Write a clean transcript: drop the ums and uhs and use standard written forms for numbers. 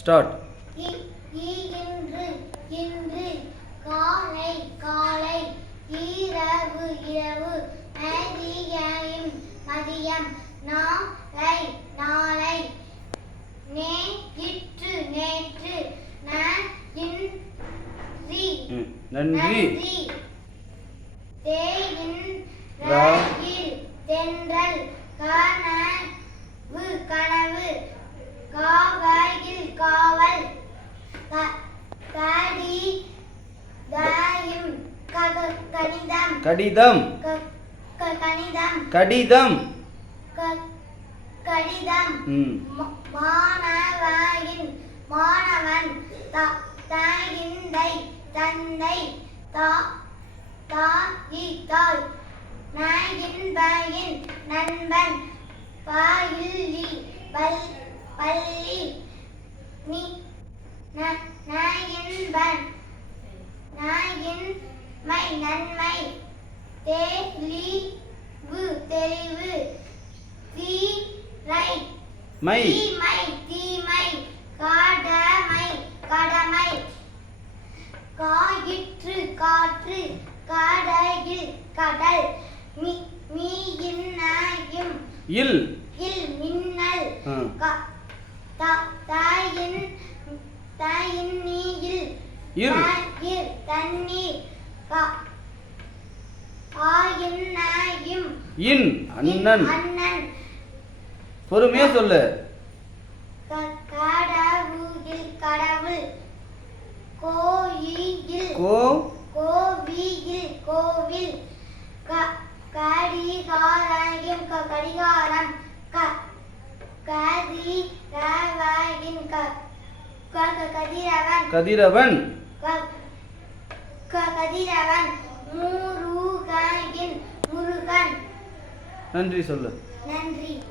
Start. இன்று இன்று காலை காலை இரவு இரவு மதியம் மதியம் நாளை நாளை நேற்று நேற்று நன்றி. தேயில் தென்றல் கனவு கனவு காவல் காவல் கடிதம் கடிதம் கடிதம் கடிதம் கடிதம் மாணவன் தந்தை தந்தை தாய் தாய் பையன் நண்பன் பள்ளி பள்ளி நன்மை நன்மை தெளிவு தெளிவு மை தீமை கடமை கடமை காயிற்று காற்று கடையில் கடல் மீயும் இல் மின்னல் தாயின் நீயில் தண்ணீர் ஆயின் இன் அண்ணன். பொறுமையா சொல்லு. கடவுள் கடவுள் கோயில் கோவில் கடிகாரம் கடிகாரம் கதிரவன் முருகன். நன்றி சொல்லு. நன்றி.